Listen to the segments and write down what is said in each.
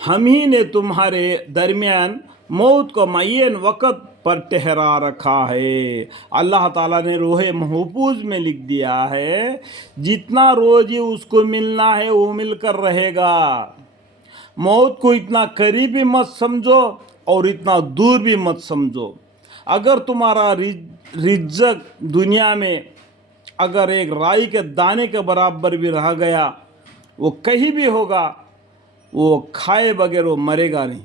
हम ही ने तुम्हारे दरमियान मौत को मुअय्यन वक़्त पर ठहरा रखा है। अल्लाह ताला ने रोहे महफूज में लिख दिया है, जितना रोज़ ही उसको मिलना है वो मिलकर रहेगा। मौत को इतना करीब भी मत समझो और इतना दूर भी मत समझो। अगर तुम्हारा रिज़्क़ दुनिया में अगर एक राई के दाने के बराबर भी रह गया, वो कहीं भी होगा, वो खाए बगैर वो मरेगा नहीं।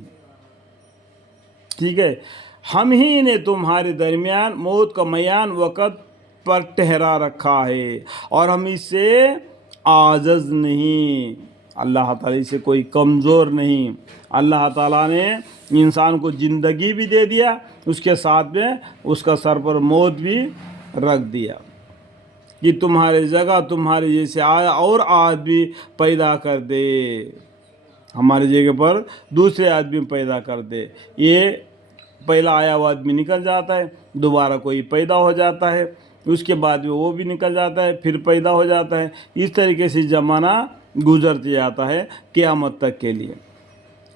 ठीक है, हम ही ने तुम्हारे दरमियान मौत का मुअय्यन वक़्त पर ठहरा रखा है और हम इससे आजज़ नहीं। अल्लाह ताला से कोई कमज़ोर नहीं। अल्लाह ताला ने इंसान को ज़िंदगी भी दे दिया, उसके साथ में उसका सर पर मौत भी रख दिया कि तुम्हारे जगह तुम्हारे जैसे और आदमी पैदा कर दे, हमारी जगह पर दूसरे आदमी पैदा कर दे। ये पहला आया हुआ आदमी निकल जाता है, दोबारा कोई पैदा हो जाता है, उसके बाद में वो भी निकल जाता है, फिर पैदा हो जाता है। इस तरीके से ज़माना गुजरते जाता है क़यामत तक के लिए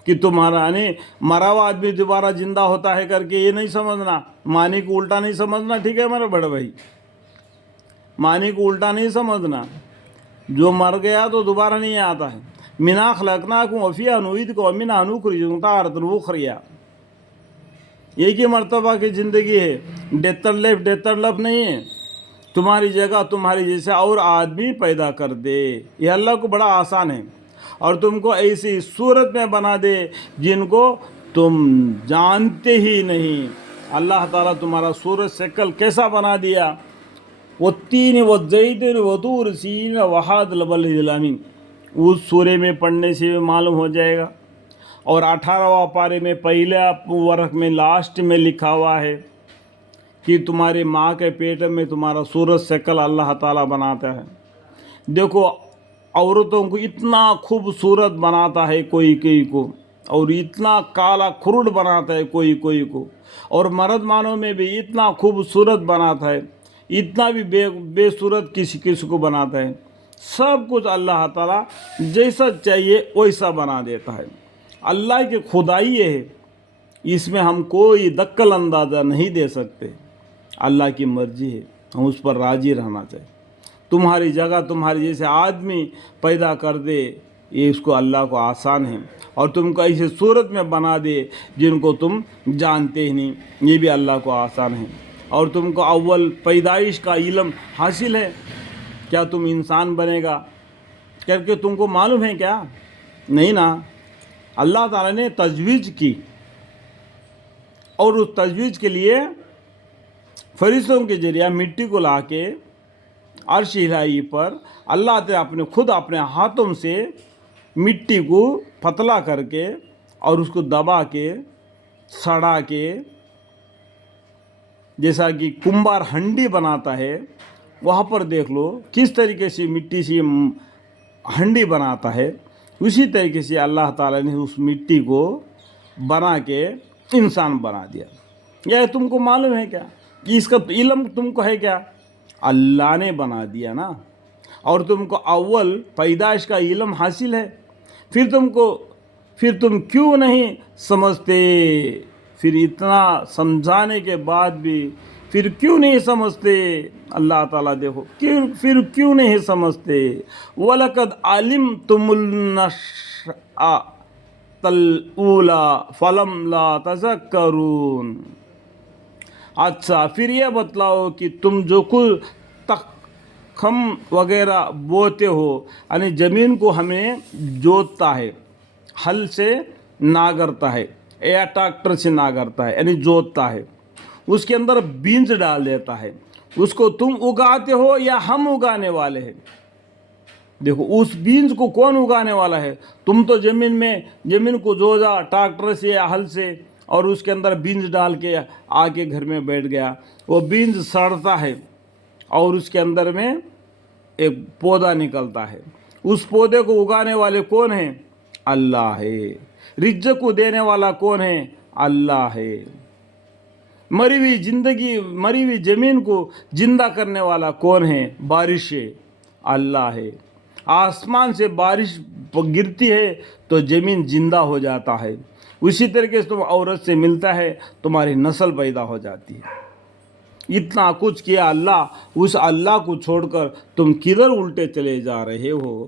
कि तुम्हारा यानी मरा हुआ आदमी दोबारा ज़िंदा होता है करके ये नहीं समझना, मानी को उल्टा नहीं समझना। ठीक है मेरे बड़े भाई, मानी को उल्टा नहीं समझना। जो मर गया तो दोबारा नहीं आता है। मिना खलकनाकुम वफ़ीहा नुईदकुम व मिन्हा नुखरिजुकुम तारतन उखरा। एक ही मर्तबा की ज़िंदगी है, डेतर लफ नहीं है। तुम्हारी जगह तुम्हारी जैसे और आदमी पैदा कर दे, ये अल्लाह को बड़ा आसान है। और तुमको ऐसी सूरत में बना दे जिनको तुम जानते ही नहीं। अल्लाह ताला तुम्हारा सूरत शक्ल कैसा बना दिया। वत्तीन वज़ैतून वतूर सीन वहादल बलदिल अमीन, उस सूरे में पढ़ने से भी मालूम हो जाएगा। और 18वां पारे में पहला वर्ष में लास्ट में लिखा हुआ है कि तुम्हारी माँ के पेट में तुम्हारा सूरत शक्ल अल्लाह ताला बनाता है। देखो, औरतों को इतना खूबसूरत बनाता है कोई कोई को, और इतना काला खुरुड बनाता है कोई कोई को, और मर्द मानों में भी इतना खूबसूरत बनाता है, इतना भी बेसूरत किसी किसी को बनाता है। सब कुछ अल्लाह ताला जैसा चाहिए वैसा बना देता है। अल्लाह की खुदाई ये है, इसमें हम कोई दक्कल अंदाज़ा नहीं दे सकते। अल्लाह की मर्जी है, हम उस पर राज़ी रहना चाहिए। तुम्हारी जगह तुम्हारे जैसे आदमी पैदा कर दे, ये इसको अल्लाह को आसान है। और तुमको ऐसे सूरत में बना दे जिनको तुम जानते ही नहीं, ये भी अल्लाह को आसान है। और तुमको अव्वल पैदाइश का इल्म हासिल है, क्या तुम इंसान बनेगा करके तुमको मालूम है क्या? नहीं ना। अल्लाह ताला ने तजवीज़ की और उस तजवीज़ के लिए फरिश्तों के जरिए मिट्टी को लाके अर्श इलाही पर अल्लाह ताला अपने खुद अपने हाथों से मिट्टी को पतला करके और उसको दबा के सड़ा के, जैसा कि कुंभार हंडी बनाता है, वहाँ पर देख लो किस तरीके से मिट्टी से हंडी बनाता है, उसी तरीके से अल्लाह ताला ने उस मिट्टी को बना के इंसान बना दिया। यह तुमको मालूम है क्या कि इसका इल्म तुमको है क्या? अल्लाह ने बना दिया ना। और तुमको अव्वल पैदाइश का इल्म हासिल है, फिर तुम क्यों नहीं समझते? फिर इतना समझाने के बाद भी फिर क्यों नहीं समझते? अल्लाह ताला देखो फिर क्यों नहीं समझते? वलकद अलिमतुमुल नशअतल ऊला फलम ला तज़क्करून। अच्छा, फिर ये बतलाओ कि तुम जो कुछ तखम वगैरह बोते हो, यानी ज़मीन को हमें जोतता है, हल से नागरता है या ट्रैक्टर से नागरता है, यानी जोतता है, उसके अंदर बीज डाल देता है, उसको तुम उगाते हो या हम उगाने वाले हैं? देखो, उस बीज को कौन उगाने वाला है? तुम तो ज़मीन को जोजा ट्रैक्टर से या हल से, और उसके अंदर बीज डाल के आके घर में बैठ गया। वो बीज सड़ता है और उसके अंदर में एक पौधा निकलता है। उस पौधे को उगाने वाले कौन हैं? अल्लाह है। रिज़्क़ को देने वाला कौन है? अल्लाह है। मरी हुई ज़मीन को जिंदा करने वाला कौन है? बारिश है, अल्लाह है। آسمان سے بارش گرتی ہے تو زمین زندہ ہو جاتا ہے، اسی طریقے سے تم عورت سے ملتا ہے تمہاری نسل پیدا ہو جاتی ہے۔ اتنا کچھ کیا اللہ، اس اللہ کو چھوڑ کر تم کدھر الٹے چلے جا رہے ہو؟